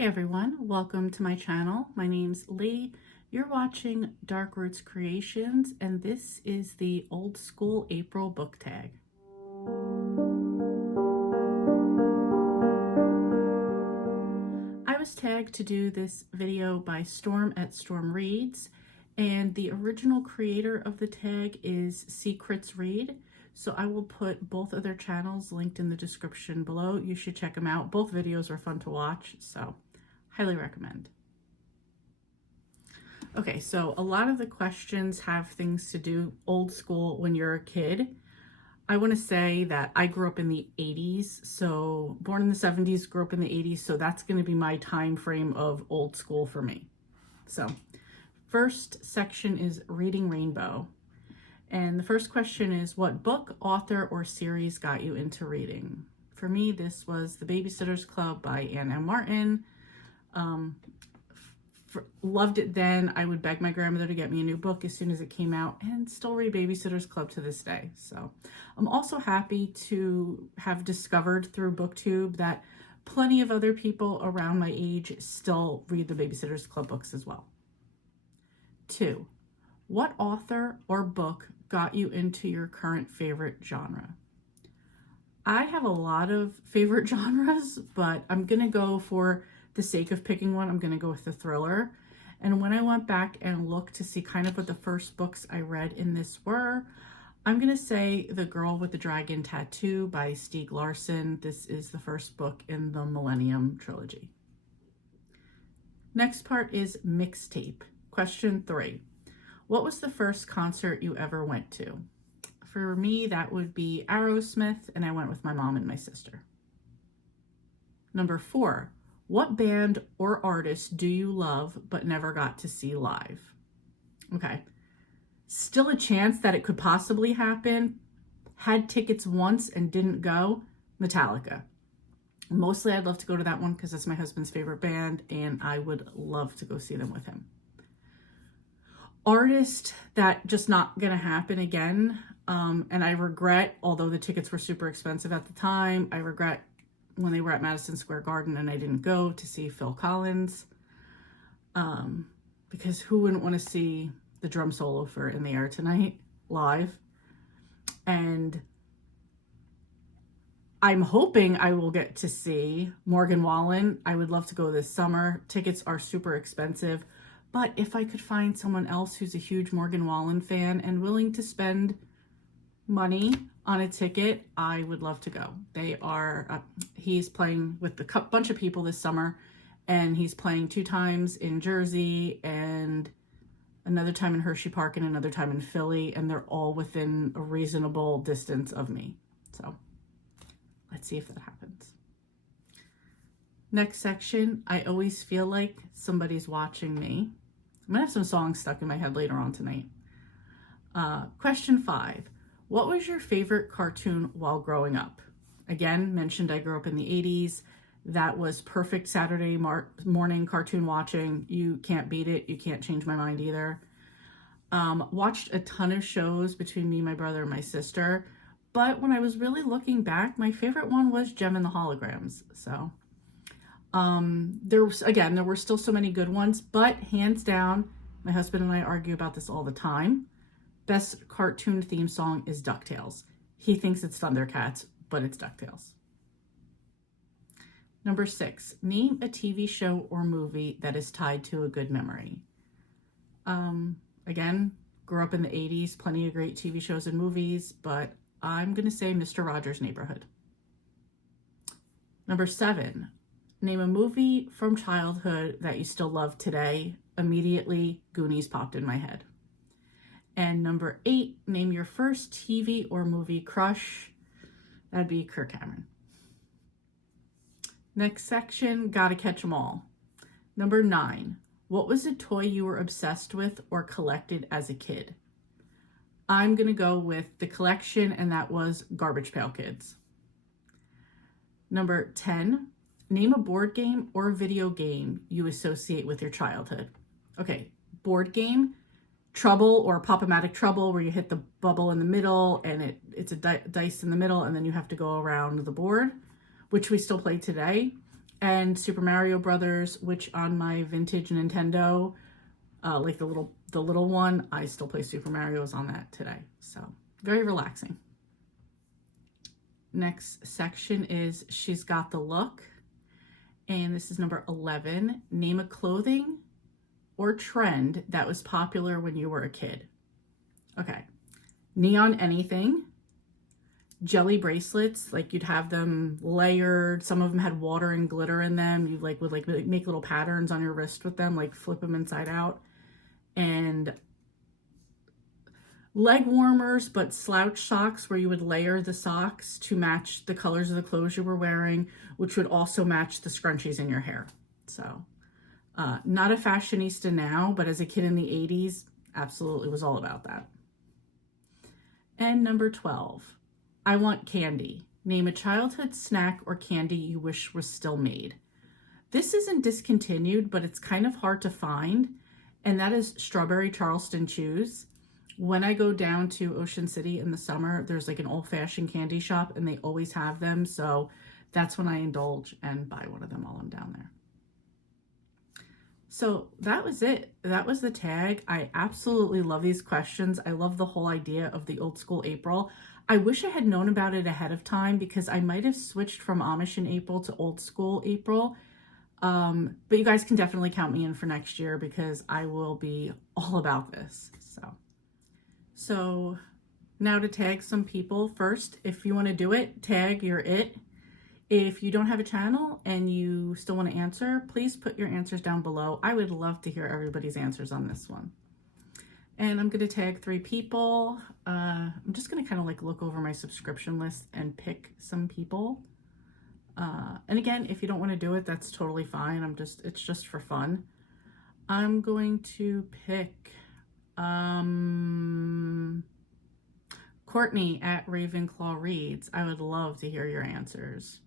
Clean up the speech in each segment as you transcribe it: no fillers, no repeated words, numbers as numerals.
Hey everyone, welcome to my channel. My name's Lee. You're watching Dark Roots Creations, and this is the old school April book tag. I was tagged to do this video by Storm at Storm Reads, and the original creator of the tag is Kritz Read. So I will put both of their channels linked in the description below. You should check them out. Both videos are fun to watch, so highly recommend. Okay, so a lot of the questions have things to do old school when you're a kid. I want to say that I grew up in the 80s, so born in the 70s, grew up in the 80s, so that's going to be my time frame of old school for me. So first section is Reading Rainbow. And the first question is, what book, author, or series got you into reading? For me, this was The Babysitter's Club by Anne M. Martin. Loved it then. I would beg my grandmother to get me a new book as soon as it came out, and still read Babysitter's Club to this day. So I'm also happy to have discovered through BookTube that plenty of other people around my age still read the Babysitter's Club books as well. 2. What author or book got you into your current favorite genre? I have a lot of favorite genres, but I'm going to go, for the sake of picking one, I'm going to go with the thriller. And when I went back and looked to see kind of what the first books I read in this were, I'm going to say The Girl with the Dragon Tattoo by Stieg Larsson. This is the first book in the Millennium trilogy. Next part is mixtape. Question 3. What was the first concert you ever went to? For me, that would be Aerosmith, and I went with my mom and my sister. Number 4. What band or artist do you love but never got to see live? Okay. Still a chance that it could possibly happen. Had tickets once and didn't go. Metallica. Mostly I'd love to go to that one because it's my husband's favorite band, and I would love to go see them with him. Artist that just not gonna happen again. And I regret, although the tickets were super expensive at the time, I regret when they were at Madison Square Garden and I didn't go to see Phil Collins, because who wouldn't want to see the drum solo for In the Air Tonight live? And I'm hoping I will get to see Morgan Wallen. I would love to go this summer. Tickets are super expensive, but if I could find someone else who's a huge Morgan Wallen fan and willing to spend money on a ticket, I would love to go. They are, he's playing with a bunch of people this summer, and he's playing 2 times in Jersey and another time in Hershey Park and another time in Philly, and they're all within a reasonable distance of me. So let's see if that happens. Next section, I always feel like somebody's watching me. I'm gonna have some songs stuck in my head later on tonight. Question 5. What was your favorite cartoon while growing up? Again, mentioned I grew up in the 80s. That was perfect Saturday morning cartoon watching. You can't beat it. You can't change my mind either. Watched a ton of shows between me, my brother, and my sister. But when I was really looking back, my favorite one was Gem and the Holograms. So there were still so many good ones, but hands down, my husband and I argue about this all the time. Best cartoon theme song is DuckTales. He thinks it's Thundercats, but it's DuckTales. Number 6, name a TV show or movie that is tied to a good memory. Again, grew up in the 80s, plenty of great TV shows and movies, but I'm going to say Mr. Rogers' Neighborhood. Number 7, name a movie from childhood that you still love today. Immediately, Goonies popped in my head. And number 8, name your first TV or movie crush. That'd be Kirk Cameron. Next section, gotta catch 'em all. Number 9, what was a toy you were obsessed with or collected as a kid? I'm gonna go with the collection, and that was Garbage Pail Kids. Number 10, name a board game or video game you associate with your childhood. Okay, board game, Trouble or Pop-O-Matic Trouble, where you hit the bubble in the middle and it's a dice in the middle, and then you have to go around the board, which we still play today. and Super Mario Brothers, which on my vintage Nintendo, like the little one, I still play Super Mario's on that today. So very relaxing. Next section is She's Got the Look. And this is number 11. Name a clothing or trend that was popular when you were a kid. Okay. Neon anything. Jelly bracelets, like you'd have them layered. Some of them had water and glitter in them. You would make little patterns on your wrist with them, like flip them inside out. And leg warmers, but slouch socks where you would layer the socks to match the colors of the clothes you were wearing, which would also match the scrunchies in your hair. So not a fashionista now, but as a kid in the 80s, absolutely was all about that. And number 12. I want candy. Name a childhood snack or candy you wish was still made. This isn't discontinued, but it's kind of hard to find, and that is strawberry Charleston Chews. When I go down to Ocean City in the summer, there's like an old-fashioned candy shop, and they always have them, so that's when I indulge and buy one of them while I'm down there. So that was it. That was the tag. I absolutely love these questions. I love the whole idea of the old school April. I wish I had known about it ahead of time because I might have switched from Amish in April to old school April. But you guys can definitely count me in for next year because I will be all about this. So now to tag some people. First, if you want to do it, tag your it. If you don't have a channel and you still want to answer, please put your answers down below. I would love to hear everybody's answers on this one. And I'm going to tag 3 people. I'm just going to kind of like look over my subscription list and pick some people. And again, if you don't want to do it, that's totally fine. It's just for fun. I'm going to pick Courtney at Ravenclaw Reads. I would love to hear your answers.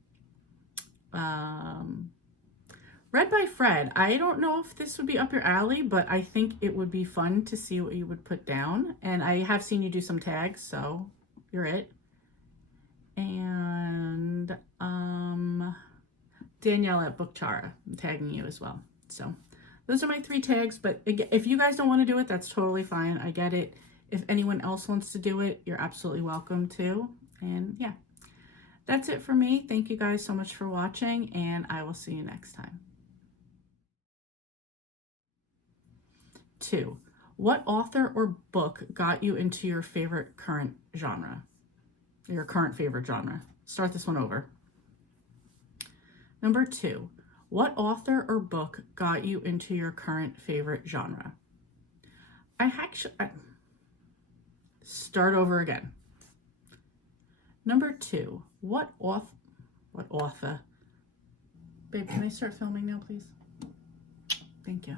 Read by Fred. I don't know if this would be up your alley, but I think it would be fun to see what you would put down. And I have seen you do some tags, so you're it. And Danielle at Bookchara, I'm tagging you as well. So those are my 3 tags, but if you guys don't want to do it, that's totally fine. I get it. If anyone else wants to do it, you're absolutely welcome to. And yeah, that's it for me. Thank you guys so much for watching, and I will see you next time. 2. What author or book got you into your favorite current genre? Your current favorite genre. Start this one over. Number 2. What author or book got you into your current favorite genre? Start over again. Number 2. What author? Babe, can I start filming now, please? Thank you.